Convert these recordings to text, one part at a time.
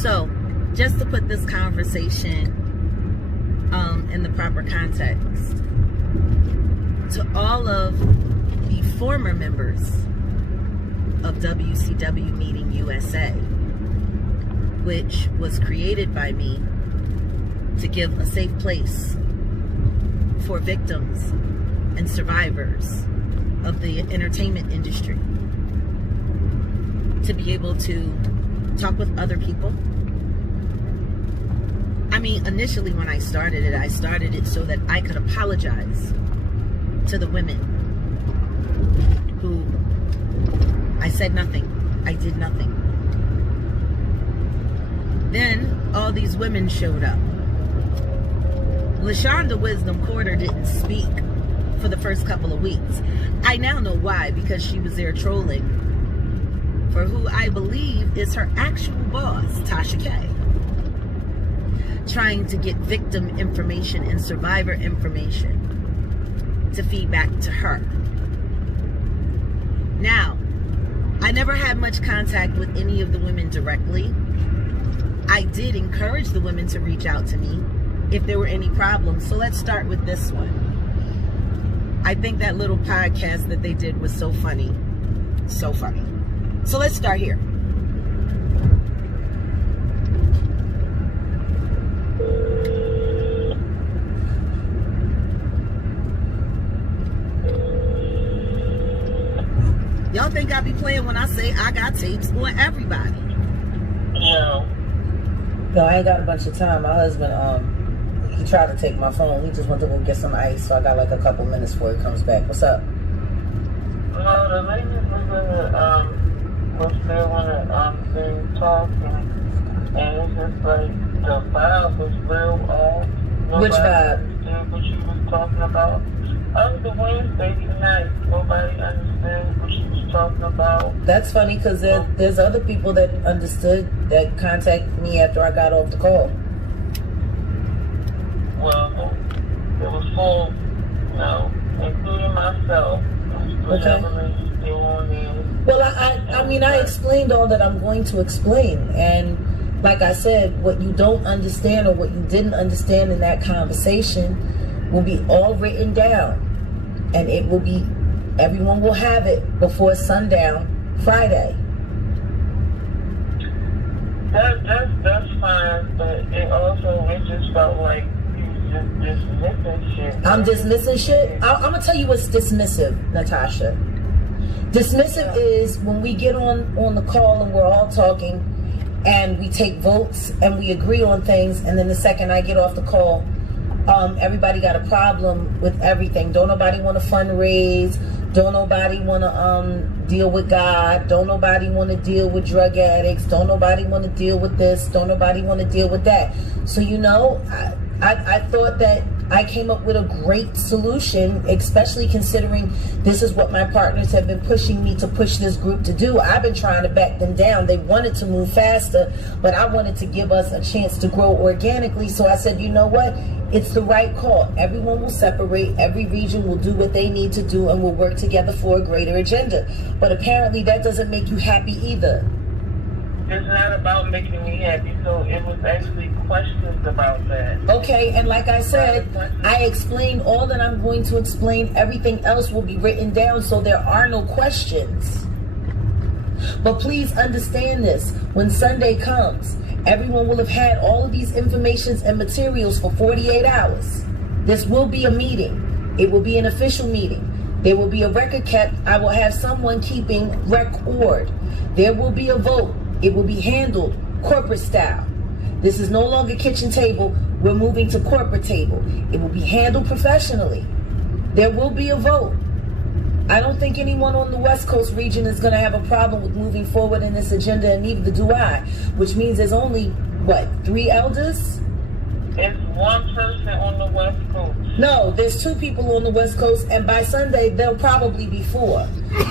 So, just to put this conversation in the proper context, to all of the former members of WCW Meeting USA, which was created by me to give a safe place for victims and survivors of the entertainment industry to be able to talk with other people. I mean, initially when I started it so that I could apologize to the women who I said nothing, I did nothing. Then all these women showed up. LaShonda Wisdom Porter didn't speak for the first couple of weeks. I now know why, because she was there trolling for who I believe is her actual boss, Tasha K, trying to get victim information and survivor information to feed back to her. Now, I never had much contact with any of the women directly. I did encourage the women to reach out to me if there were any problems. So let's start with this one. I think that little podcast that they did was so funny. So funny. So let's start here. Y'all think I be playing when I say I got tapes on everybody? Yeah. No, I ain't got a bunch of time. My husband, he tried to take my phone. He just went to go get some ice, so I got like a couple minutes before he comes back. What's up? No, the lady was there when the thing talking, and it's just like the vibe was real off. Which vibe? Understood what she was talking about. The Wednesday night, nobody understood what she was talking about. That's funny, because there's other people that understood, that contacted me after I got off the call. Well, it was full, including myself. Okay. Well, I mean, I explained all that I'm going to explain. And like I said, what you don't understand or what you didn't understand in that conversation will be all written down. And it will be, everyone will have it before sundown Friday. That's fine, but it just felt like you just dismissing shit. I'm dismissing shit? I'm going to tell you what's dismissive, Natasha. Dismissive is when we get on the call and we're all talking and we take votes and we agree on things, and then the second I get off the call, everybody got a problem with everything. Don't nobody want to fundraise. Don't nobody want to deal with God. Don't nobody want to deal with drug addicts. Don't nobody want to deal with this. Don't nobody want to deal with that. So, I thought that I came up with a great solution, especially considering this is what my partners have been pushing me to push this group to do. I've been trying to back them down. They wanted to move faster, but I wanted to give us a chance to grow organically. So I said, you know what? It's the right call. Everyone will separate. Every region will do what they need to do, and we'll work together for a greater agenda. But apparently that doesn't make you happy either. It's not about making me happy, so it was actually questions about that. Okay, and like I said, I explained all that I'm going to explain. Everything else will be written down, so there are no questions. But please understand this. When Sunday comes, everyone will have had all of these informations and materials for 48 hours. This will be a meeting. It will be an official meeting. There will be a record kept. I will have someone keeping record. There will be a vote. It will be handled corporate style. This is no longer kitchen table. We're moving to corporate table. It will be handled professionally. There will be a vote. I don't think anyone on the West Coast region is going to have a problem with moving forward in this agenda, and neither do I. Which means there's only, 3 elders? It's one person on the West Coast. No, there's 2 people on the West Coast, and by Sunday, there'll probably be 4.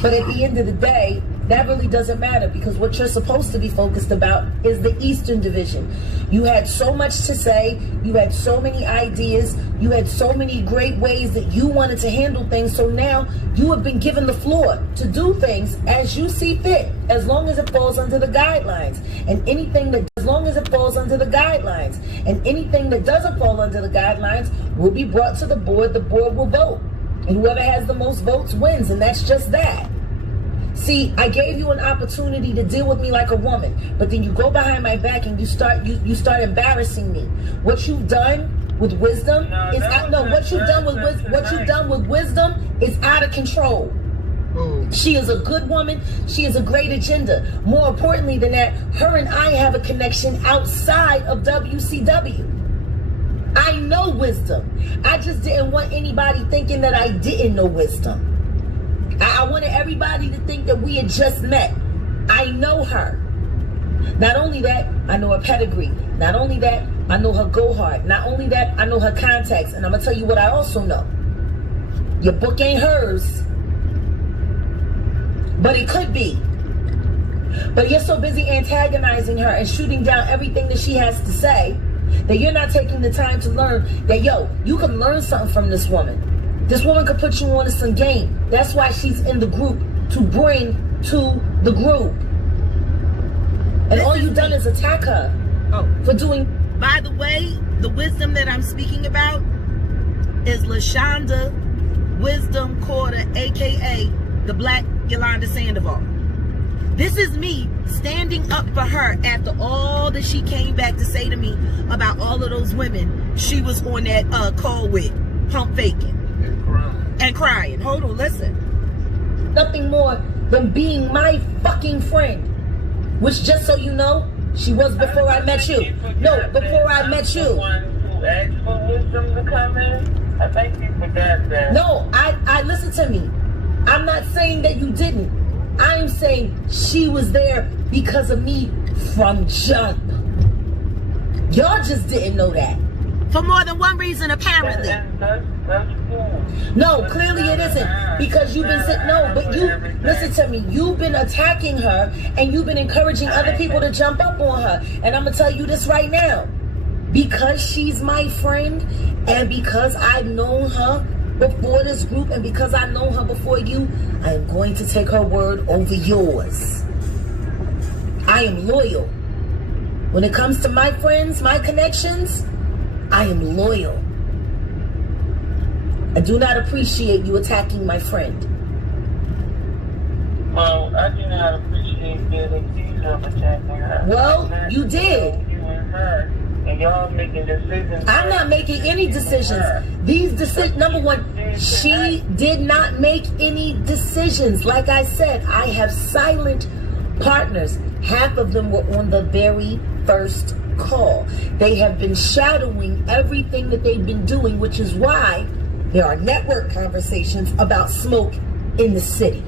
But at the end of the day, that really doesn't matter, because what you're supposed to be focused about is the Eastern Division. You had so much to say, you had so many ideas, you had so many great ways that you wanted to handle things, so now you have been given the floor to do things as you see fit, as long as it falls under the guidelines. And anything that, as long as it falls under the guidelines, and anything that doesn't fall under the guidelines will be brought to the board will vote. And whoever has the most votes wins, and that's just that. See, I gave you an opportunity to deal with me like a woman, but then you go behind my back and you start embarrassing me. What you've done with wisdom is what you've done with wisdom is out of control. She is a good woman. She is a great agenda. More importantly than that, her and I have a connection outside of WCW. I know wisdom. I just didn't want anybody thinking that I didn't know wisdom. I wanted everybody to think that we had just met. I know her. Not only that, I know her pedigree. Not only that, I know her go hard. Not only that, I know her contacts. And I'm going to tell you what I also know. Your book ain't hers. But it could be. But you're so busy antagonizing her and shooting down everything that she has to say that you're not taking the time to learn that, yo, you can learn something from this woman. This woman could put you on to some game. That's why she's in the group, to bring to the group. And all you've done is attack her for doing. By the way, the wisdom that I'm speaking about is LaShonda Wisdom Quarter, aka the Black Yolanda Sandoval. This is me standing up for her after all that she came back to say to me about all of those women she was on that call with, pump faking. And crying. Hold on, listen. Nothing more than being my fucking friend. Which, just so you know, she was before I met you. No, before I met you. Who asked for wisdom to come in? I think you forgot that. No, I listen to me. I'm not saying that you didn't. I'm saying she was there because of me from jump. Y'all just didn't know that. For more than one reason, apparently. That's cool. No, clearly it isn't. Because you've been sitting. No, but you listen to me. You've been attacking her and you've been encouraging other people to jump up on her. And I'm gonna tell you this right now. Because she's my friend and because I've known her before this group and because I know her before you, I am going to take her word over yours. I am loyal. When it comes to my friends, my connections, I am loyal. I do not appreciate you attacking my friend. Well, I do not appreciate being accused of attacking her. Well, you did. You and her, and y'all making decisions. I'm not making any decisions. These decisions, number one, she did not make any decisions. Like I said, I have silent partners. Half of them were on the very first call. They have been shadowing everything that they've been doing, which is why there are network conversations about smoke in the city.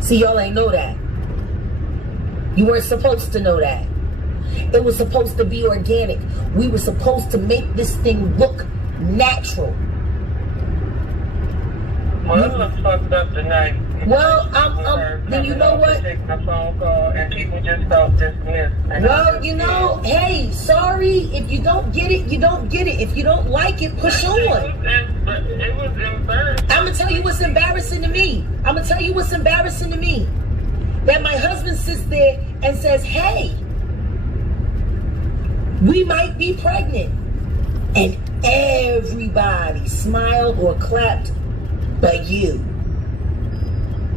See, y'all ain't know that. You weren't supposed to know that. It was supposed to be organic. We were supposed to make this thing look natural. Well, it looks fucked up tonight. Well, then you know what? Take my phone call and people just felt dismissed. Well, you know, hey, sorry. If you don't get it, you don't get it. If you don't like it, push on. It was embarrassing. I'm going to tell you what's embarrassing to me. I'm going to tell you what's embarrassing to me. That my husband sits there and says, hey, we might be pregnant. And everybody smiled or clapped but you.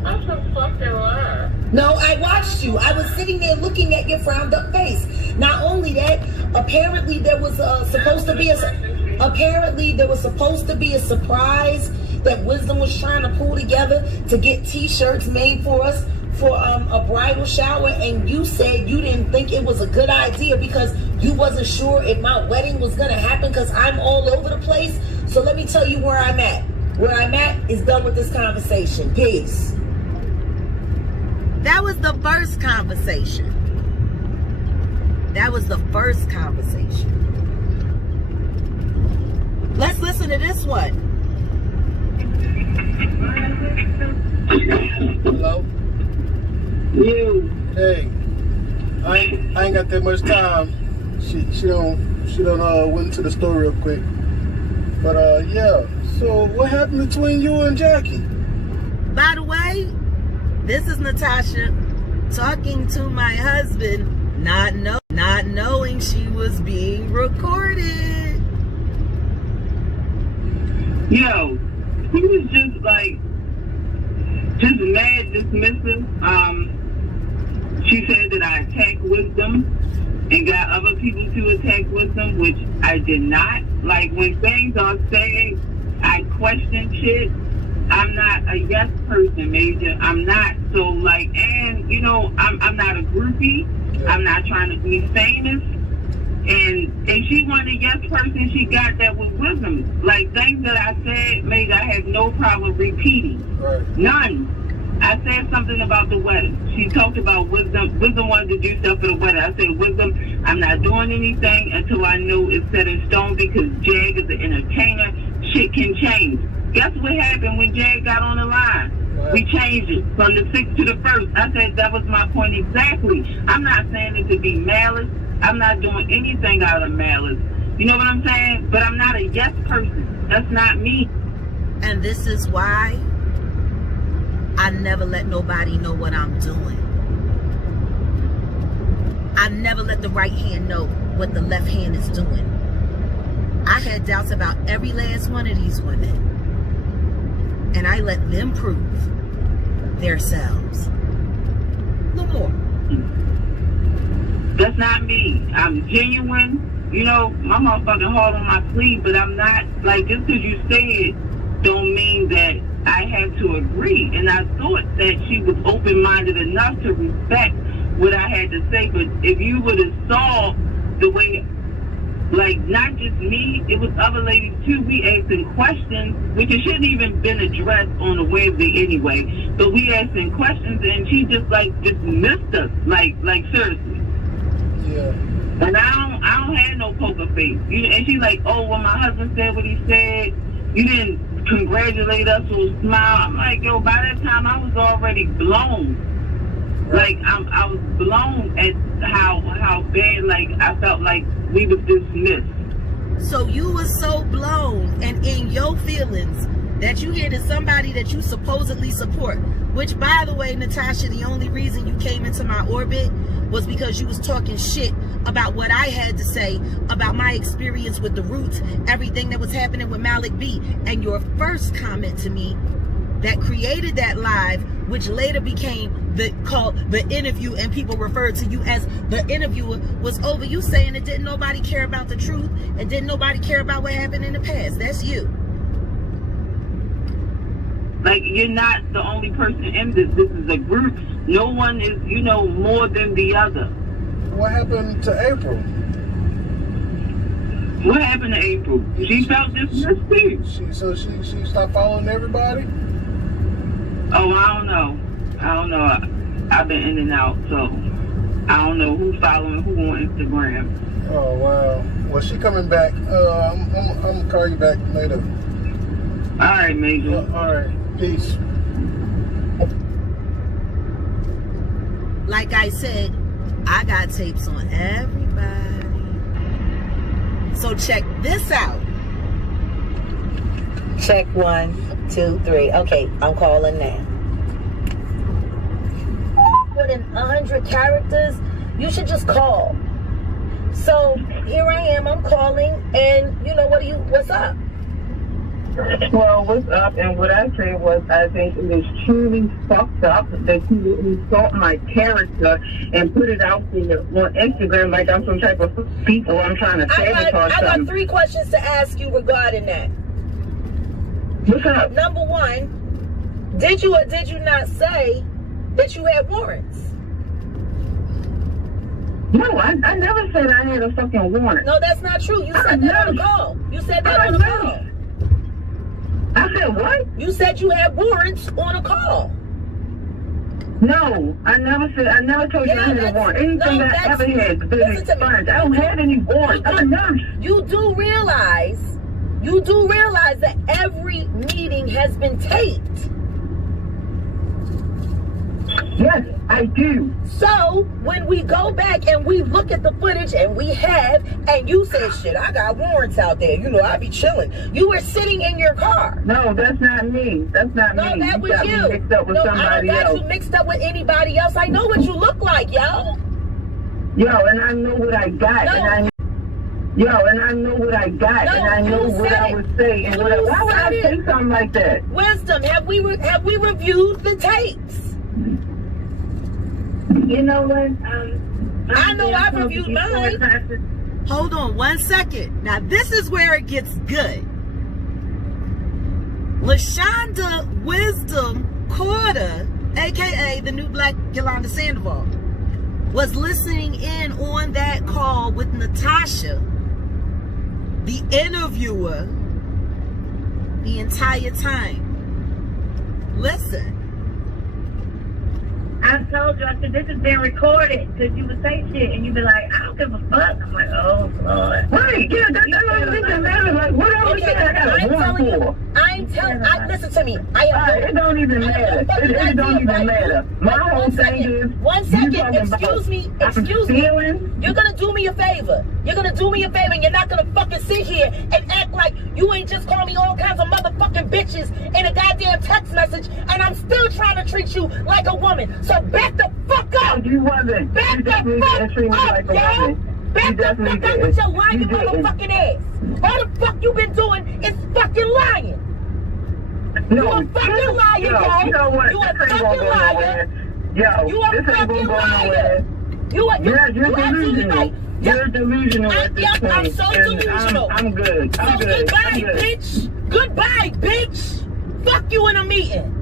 I'm so fucking lying. No, I watched you. I was sitting there looking at your frowned up face. Not only that, apparently there was supposed to be a surprise that Wisdom was trying to pull together to get t-shirts made for us for a bridal shower, and you said you didn't think it was a good idea because you wasn't sure if my wedding was gonna happen because I'm all over the place. So let me tell you where I'm at. Where I'm at is done with this conversation. Peace. That was the first conversation. That was the first conversation. Let's listen to this one. Hello? You. Hey. I ain't got that much time. She don't went to the store real quick. But yeah. So what happened between you and Jackie? By the way, this is Natasha talking to my husband, not knowing she was being recorded. Yo, he was just like, just mad, dismissive. She said that I attacked wisdom and got other people to attack wisdom, which I did not. Like, when things are said, I question shit. I'm not a yes person, Major. I'm not. So, like, and, you know, I'm not a groupie. I'm not trying to be famous. And if she wanted a yes person, she got that with wisdom. Like, things that I said, Major, I have no problem repeating. Right. None. I said something about the wedding. She talked about wisdom. Wisdom wanted to do stuff for the wedding. I said, wisdom, I'm not doing anything until I know it's set in stone, because Jag is an entertainer. Shit can change. Guess what happened when Jag got on the line? Right. We changed it from the 6th to the 1st. I said that was my point exactly. I'm not saying it to be malice. I'm not doing anything out of malice. You know what I'm saying? But I'm not a yes person. That's not me. And this is why I never let nobody know what I'm doing. I never let the right hand know what the left hand is doing. I had doubts about every last one of these women. And I let them prove themselves. No more. That's not me. I'm genuine. You know, my motherfucking heart on my sleeve, but I'm not, like, just because you say it don't mean that I have to agree. And I thought that she was open-minded enough to respect what I had to say. But if you would have saw the way, like, not just me, it was other ladies too. We asking questions, which it shouldn't even been addressed on a Wednesday anyway. But we asking questions, and she just missed us. Like seriously. Yeah. And I don't have no poker face. And she's like, oh, when my husband said what he said, you didn't congratulate us or smile. I'm like, yo, by that time I was already blown. Like, I was blown at how bad, like, I felt like we was dismissed. So you were so blown and in your feelings that you hear that somebody that you supposedly support, which, by the way, Natasha, the only reason you came into my orbit was because you was talking shit about what I had to say about my experience with the Roots, everything that was happening with Malik B. And your first comment to me that created that live, which later became called the interview, and people referred to you as the interviewer, was over you saying that didn't nobody care about the truth and didn't nobody care about what happened in the past. That's you. Like, you're not the only person in this. This is a group. No one is, more than the other. What happened to April? What happened to April? She felt dismissed too. She stopped following everybody? Oh, I don't know. I've been in and out, so I don't know who's following who on Instagram. Oh, wow. Well, she coming back. I'm going to call you back later. All right, Major. All right. Peace. Like I said, I got tapes on everybody. So check this out. Check 1, 2, 3. Okay, I'm calling now. More than 100 characters, you should just call. So here I am, I'm calling, and what's up? Well, what's up, and what I said was, I think it is truly fucked up that you insult my character and put it out there on Instagram like I'm some type of people I'm trying to sabotage something. I got 3 questions to ask you regarding that. What's up? Number 1, did you or did you not say that you had warrants? No, I never said I had a fucking warrant. No, that's not true. You said that on the call. You said that on the call. I said what? You said you had warrants on a call. No, I never told you I had a warrant. Anything I ever had been expired. I don't have any warrants. I'm a nurse. You do realize that every meeting has been taped. Yes, I do. So when we go back and we look at the footage and we have, and you said, shit, I got warrants out there. You know, I be chilling. You were sitting in your car. No, that's not me. That's not me. No, that was got you. Me mixed up with No, somebody I don't got else. you mixed up with anybody else. I know what you look like, yo. Yo, and I know what I got. No. And I know what I got. No, and I know you what said I it. would say. And You why would I said say it. something like that? Wisdom, have we reviewed the tapes? You know what? I know I've reviewed mine. Hold on 1 second. Now this is where it gets good. LaShonda Wisdom Carter, aka the new black Yolanda Sandoval, was listening in on that call with Natasha, the interviewer, the entire time. Listen. I told you, I said, this is being recorded, because you would say shit, and you'd be like, I don't give a fuck. I'm like, oh, Lord. Right, yeah, that don't even matter. Like, what else Okay, I got I'm a telling you, for? listen to me. It don't even matter. It don't even matter. My whole thing is, One second, excuse me. You're gonna do me a favor. You're gonna do me a favor, and you're not gonna fucking sit here and act like you ain't just called me all kinds of motherfucking bitches in a goddamn text message, and I'm still trying to treat you like a woman. So back the fuck up. You wasn't. Back You the definitely fuck didn't treat me up, like a yo. woman. Back You the definitely fuck up didn't. with your lying You didn't. motherfucking ass. All the fuck you been doing is fucking lying. No, You a fucking liar, yo. You know what? You a This ain't gonna fucking go liar. nowhere. Yo, You a this ain't fucking gonna go liar. nowhere. You're absolutely delusional. right. You're delusional at this point. I'm so and delusional. I'm good. I'm So good. goodbye, I'm good. bitch. Goodbye, bitch. Fuck you in a meeting.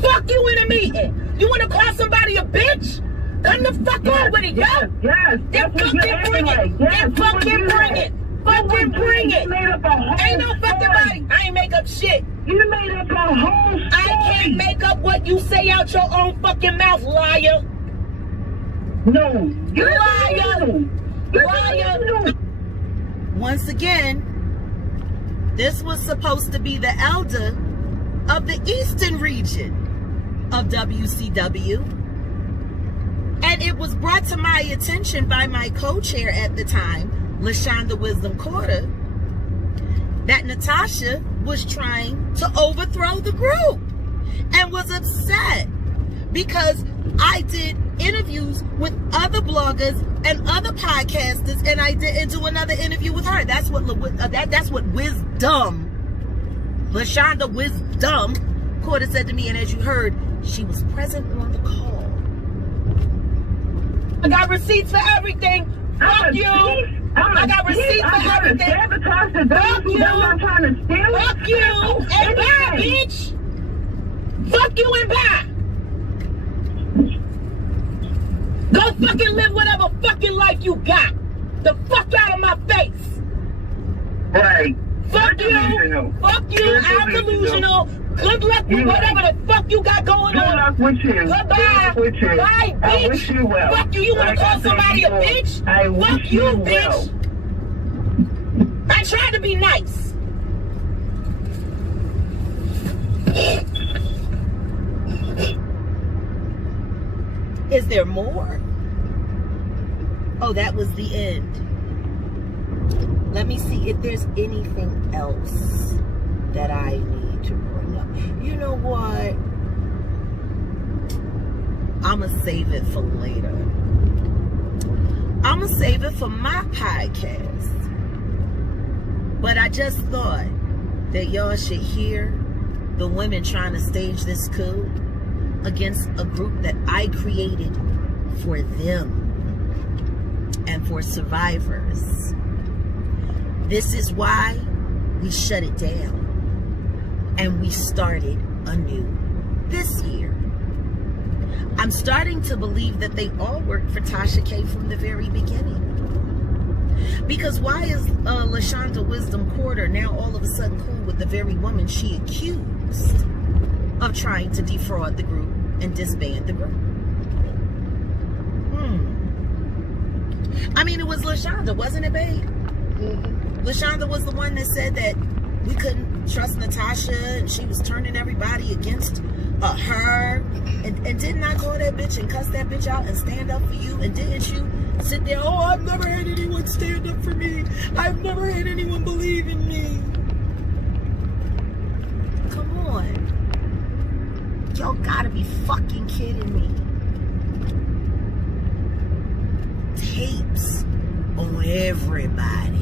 Fuck you in a meeting. You want to call somebody a bitch? Come the fuck on with it, yo. Yes, Then that's what you're fucking acting bring like. it. Yes, Then you would fucking do bring that. it. Fucking bring You it. made up a whole Ain't no fucking story. body. I ain't make up shit. You made up a whole story. I can't make up what you say out your own fucking mouth, liar. No, you're Liar. delusional. You're Liar. delusional. Once again, this was supposed to be the elder of the eastern region of WCW. And it was brought to my attention by my co-chair at the time, LaShonda Wisdom Carter, that Natasha was trying to overthrow the group and was upset because I did interviews with other bloggers and other podcasters, and I didn't do another interview with her. That's what Wisdom, LaShonda Wisdom Carter said to me, and as you heard, she was present on the call. I got receipts for everything. Fuck you. I got receipts for everything. Sabotage the Fuck those you. who not trying to steal it. Fuck you and bye, bitch. Fuck you and bye. Go fucking live whatever fucking life you got. The fuck out of my face. Right. Fuck You're you. delusional. Fuck you. You're I'm delusional. Good luck with You whatever the fuck you got going Good on. luck with you. Goodbye. Good luck with you. Bye, bitch. I wish you well. Fuck you. You want Like to I call said somebody a before, bitch? I wish Fuck you, well. bitch. I tried to be nice. Is there more? Oh, that was the end. Let me see if there's anything else that I need to bring up. You know what? I'm going to save it for later. I'm going to save it for my podcast. But I just thought that y'all should hear the women trying to stage this coup against a group that I created for them and for survivors. This is why we shut it down and we started anew this year. I'm starting to believe that they all worked for TASHAK from the very beginning. Because why is LaShonda Wisdom Carter now all of a sudden cool with the very woman she accused of trying to defraud the group and disband the group? I mean, it was LaShonda, wasn't it, babe? LaShonda was the one that said that we couldn't trust Natasha and she was turning everybody against her, and didn't I go to that bitch and cuss that bitch out and stand up for you? And didn't you sit there, oh, I've never had anyone stand up for me. I've never had anyone believe in me. Come on. Y'all gotta be fucking kidding me. Tapes on everybody.